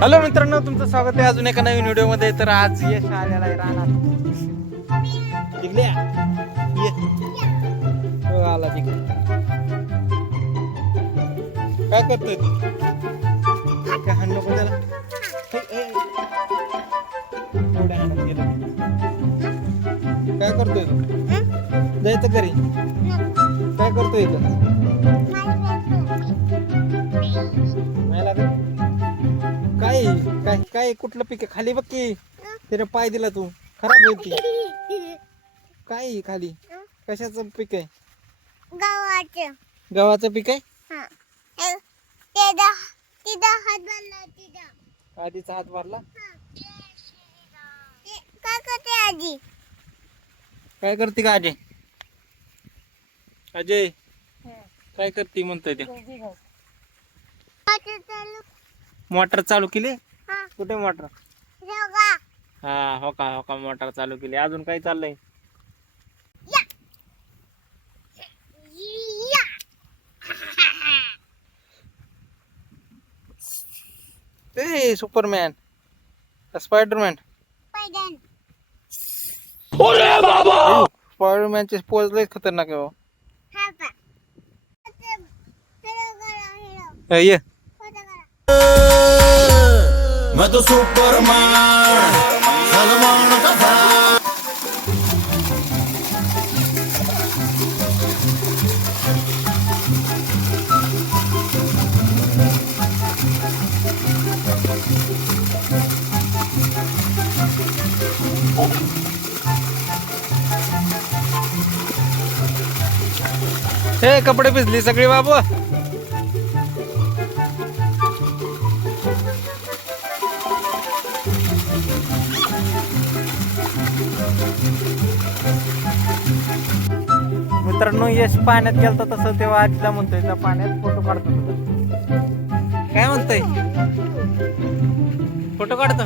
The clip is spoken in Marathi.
हॅलो मित्रांनो, तुमचं स्वागत आहे अजून एका नवीन व्हिडिओ मध्ये. तर आज यश आलेला आहे रानात. जिगल्या ये तो आला तिकडे. काय करतोय तू? काय हाण नको त्याला. एवढ्या हाणत गेलं. काय करतोय तू? जायचं घरी. काय करतोय इथं? नाही लागत. काय काय काय कुठलं पीक आहे? खाली बघ की. त्याला पाय दिला तू, खराब होईल की. काय खाली कशाचं पीक आहे? गव्हाचं. गव्हाचं पीक आहे. आधीचा हात मारला. काय करते आजी? काय करते का अजय? अजय काय करते म्हणतोय ते? मोटर चालू केली. कुठे मोटर? हा हो का मोटर चालू केली. अजून काय चाललंय? ते सुपरमॅन स्पायडरमॅन. स्पायडरमॅनचे पोज लय खतरनाक आहे. ये मैं तो सुपरमैन सलमान का फैन। हे कपडे भिजली सगळी बाबू. मित्रांनो, यश पाण्यात गेलता तसं तेव्हा आजीला म्हणतोय त्या पाण्यात फोटो काढतो तुझा. काय म्हणतोय? फोटो काढतो.